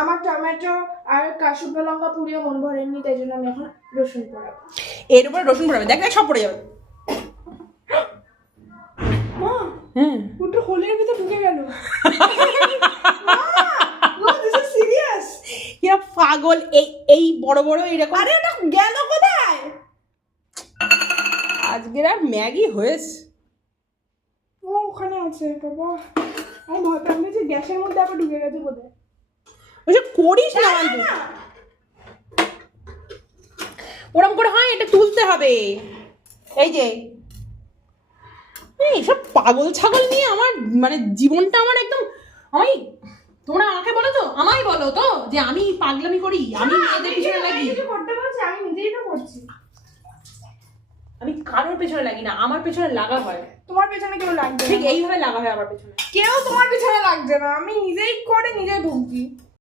আমার টমেটো আর শুকনো লঙ্কা পুড়িয়ে মন ভরেনি, তাই জন্য আমি এখন রসুন পোড়াবো। এর উপরে রসুন পড়াবে, দেখ সব পড়ে যাবে। মা হ্যাঁ, পুরো হোলের ভিতর ঢুকে গেল। This is serious. এরা পাগল, এই বড় বড় এরকম। আরে ওটা গেল কোথায়? আজকের আর ম্যাগি হয়েছে। ও ওখানে আছে বাবা। আমি ভয় পেলাম যে গ্যাসের মধ্যে আবার ঢুকে গেছে বোধহয়। ওইসব করিস না কিন্তু। ওরম করে হয়, এটা তুলতে হবে। এই যে এইসব পাগল ছাগল নিয়ে আমার মানে জীবনটা আমার একদম, আমি, তোমরা আমাকে বলো তো, আমায় বলো তো যে আমি পাগলামি করি, আমি মেয়েদের পিছনে লাগি। কিছু করতে বলছি, আমি নিজেই তো করছি। আমি কারোর পেছনে লাগি না, আমার পেছনে লাগা হয়। তোমার পেছনে কেউ লাগবে ঠিক না। এইভাবে লাগা হয় আমার পেছনে। কেউ তোমার পেছনে লাগছে না, আমি নিজেই করে নিজেই ভুগছি।